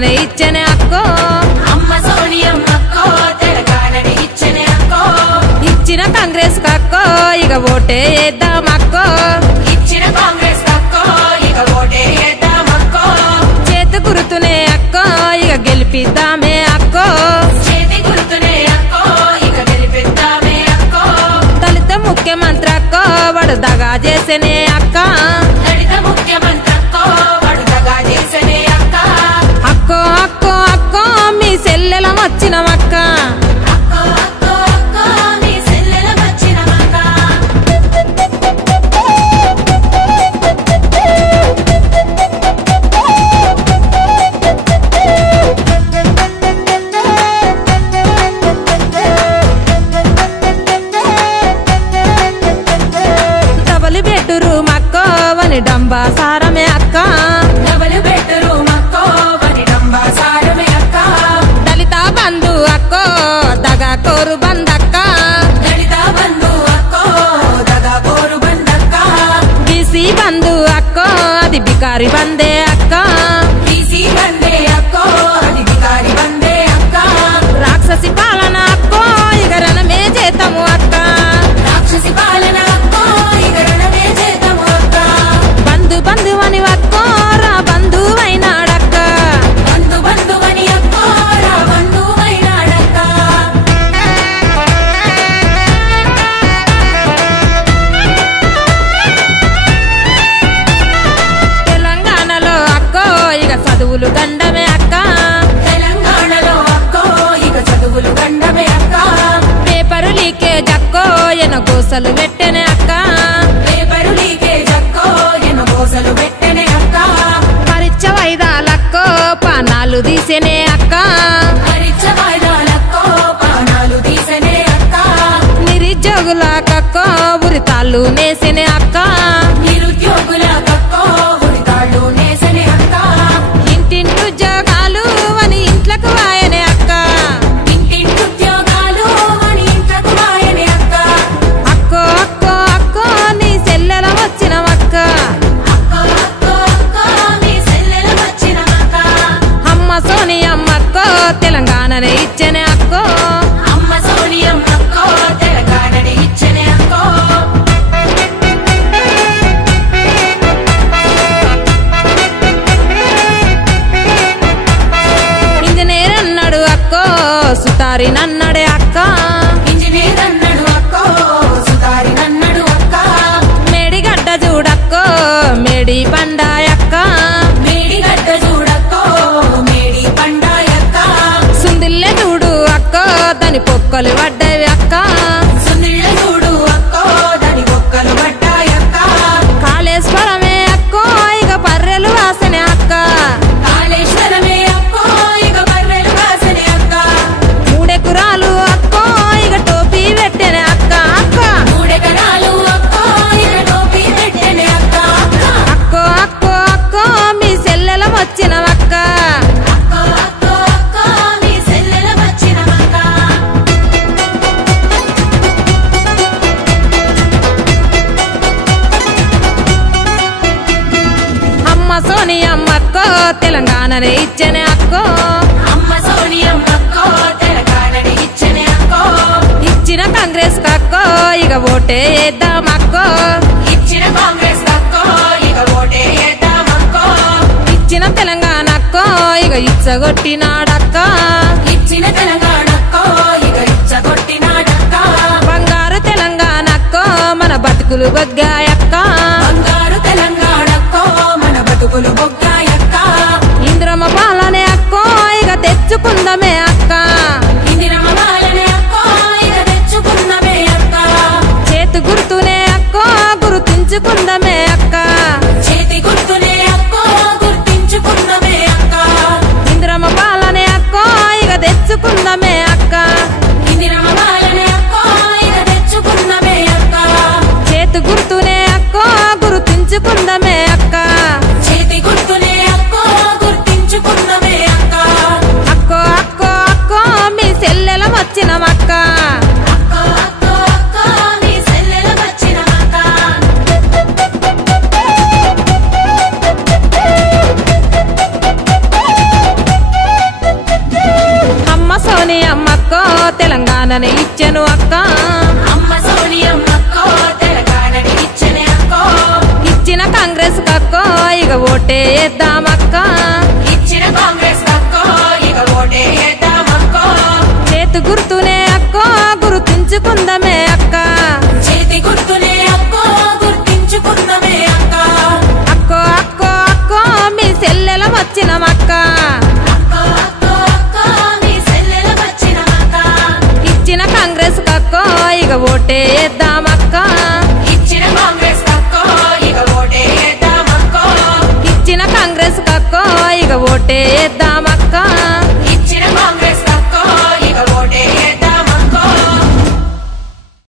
తెలంగాణనే ఇచ్చనే అక్కో అమ్మ సోనియమ్మక్కో తెలంగాణనే ఇచ్చనే అక్కో ఇచ్చిన కాంగ్రెస్ కక్కో ఇక ఓటే వేద్దాం అక్కో ఇచ్చిన కాంగ్రెస్ కక్కో ఇక ఓటే వేద్దాం అక్కో చేతి గుర్తునే అక్కో ఇక గెలిపిద్దామే అక్కో చేతి గుర్తునే అక్కో ఇక గెలిపిద్దామే అక్కో దళిత ముఖ్యమంత్రి అక్కో వాడు దగా చేసేనే అక్క దళిత ముఖ్యమంత్రి అక్కో వాడు దగా చేసేనే అక్క అక్కో అక్కో అక్కో మీ సెల్లెలం వచ్చినమక్క అక్కో అక్కో అక్కో మీ సెల్లెల వచ్చినమక్క డబల్ బెడ్రూమ్ అక్కో వని డంబా సారమే అక్క డబల్ బెడ్రూమ్ అక్కో వని డంబా సారమే అక్క దళిత బంధు అక్కో దగా కోరు బందక్క దళిత బంధు అక్కో దగా కోరు బందక్క బీసీ బంధు అక్కో అది బికారి బందే అక్క బీసీ బందే అక్కో అది బికారి బందే అక్క రాక్షసి పాలన అక్కో ఇక రణమే చేతము అక్క రాక్షసి పాలన అక్కో ఇక రణమే చేతము అక్క బంధు బంధు అని అక్కో రా బంధువైనాడక్క బంధు బంధువని అక్కో రా బంధువైనాడక్క తెలంగాణలో అక్కో ఇక చదువులు గండమే అక్క తెలంగాణలో అక్కో ఇక చదువులు గండమే అక్క పేపరు లీకేజ్ అక్కో గోసలు పెట్టెనే అక్క పేపరు లీకేజ్ అక్కో ఎన్నో గోసలు పెట్టెనే అక్క పరీక్ష వైదాలక్కో పానాలు తీసేనే అక్క పరీక్ష వాయిదాలక్కో పానాలు తీసెనే అక్క నిరుద్యోగులకక్కో ఉరితాళ్ళు నేసేనే అక్క నిరుద్యోగులకక్కో ఉరితాళ్ళు నేసెనే అక్క ఇంటింటి ఉద్యోగాలు అని ఇంట్లకు వాయనే అక్క ఇంటింటి ఉద్యోగాలు అని ఇంట్లకు వాయనే అక్క అక్కో అక్కో అక్కో నీ సెల్లెల వచ్చినవక్క అక్కో అక్కో అక్కో మీ సెల్లెల వచ్చినమక్క అమ్మ సోనియమ్మక్కో తెలంగాణనే ఇచ్చనే అక్కో అమ్మ సోనియమ్మక్కో తెలంగాణని ఇచ్చనే అక్కో ఇంజనీర్ అన్నాడు అక్కో సుతారి నన్నడే అక్క ఇంజనీర్ అన్నాడు అక్కో సుతారి నన్నడు అక్క మేడిగడ్డ చూడక్కో మేడి బండాయక్క మేడిగడ్డ చూడక్కో మేడి పండాయక్క సుందిల్లె చూడు అక్కో దాని పొక్కలు పడ్డవి అక్క సుందిళ్ళ చూడు అక్కో దాని బొక్కలు పడ్డాయక్క కాళేశ్వరమే అక్కో ఇక పర్రెలు వాసనే అక్క కాళేశ్వరమే అక్కో ఇక బర్రెలు వాసనే అక్క మూడెకురాలు అక్కో ఇక టోపీ పెట్టెనే అక్క అక్క మూడెకరాలు అక్కో ఇక టోపీ పెట్టెనే అక్క అక్క అక్కో అక్కో అక్కో మీ సెల్లెల వచ్చినవక్క అక్కో అక్కో అక్కో మీ సెల్లెల వచ్చినమక్క అమ్మ సోనియమ్మక్కో తెలంగాణనే ఇచ్చనే అక్కో అమ్మ సోనియమ్మక్కో తెలంగాణని ఇచ్చనే అక్కో ఇచ్చిన కాంగ్రెస్ కక్కో ఇక ఓటే వేద్దాం అక్కో ఇచ్చిన కాంగ్రెస్ అక్కో ఇక ఓటే వేద్దామక్కో ఇచ్చిన తెలంగాణ అక్కో ఇక ఇచ్చగొట్టినాడక్క ఇచ్చిన తెలంగాణక్కో ఇక ఇచ్చగొట్టినాడక్క బంగారు తెలంగాణ అక్కో మన బతుకులు బొగ్గాయక్క బంగారు తెలంగాణక్కో మన బతుకులు బొగ్గాయక్క ఇంద్రమ్మ పాలనే అక్కో ఇక తెచ్చుకుందమే అక్క ఇందిరమ్మ పాలనే అక్కో ఇక తెచ్చుకున్నమే అక్క చేతి గుర్తునే అక్కో గుర్తించుకుందమే అక్క చేతి గుర్తునే అక్కో గుర్తించుకున్నమే అక్క ఇంద్రమ్మ పాలనే అక్కో ఇక తెచ్చుకుందమే అక్క ఇందిరమ్మ పాలనే అక్కో ఇక తెచ్చుకున్నమే అక్క చేతి గుర్తునే అక్కో గుర్తించుకుందమే అక్క చేతి గుర్తునే అక్కో గుర్తించుకున్నమే అక్క అక్కో అక్కో అక్కో మీ సెల్లెల వచ్చినవక్క అక్కో అక్కో అక్కో మీ సెల్లెల వచ్చినమక్క వచ్చినమక్క అక్కో అక్కో అక్కో మీ సెల్లెల వచ్చినమక్క ఇచ్చిన కాంగ్రెస్ కక్కో ఇక ఓటేద్దామక్క ఇచ్చిన కాంగ్రెస్ అక్కో ఇక ఓటేద్దామక్కో ఇచ్చిన కాంగ్రెస్ కక్కో ఇక ఓటేద్దాం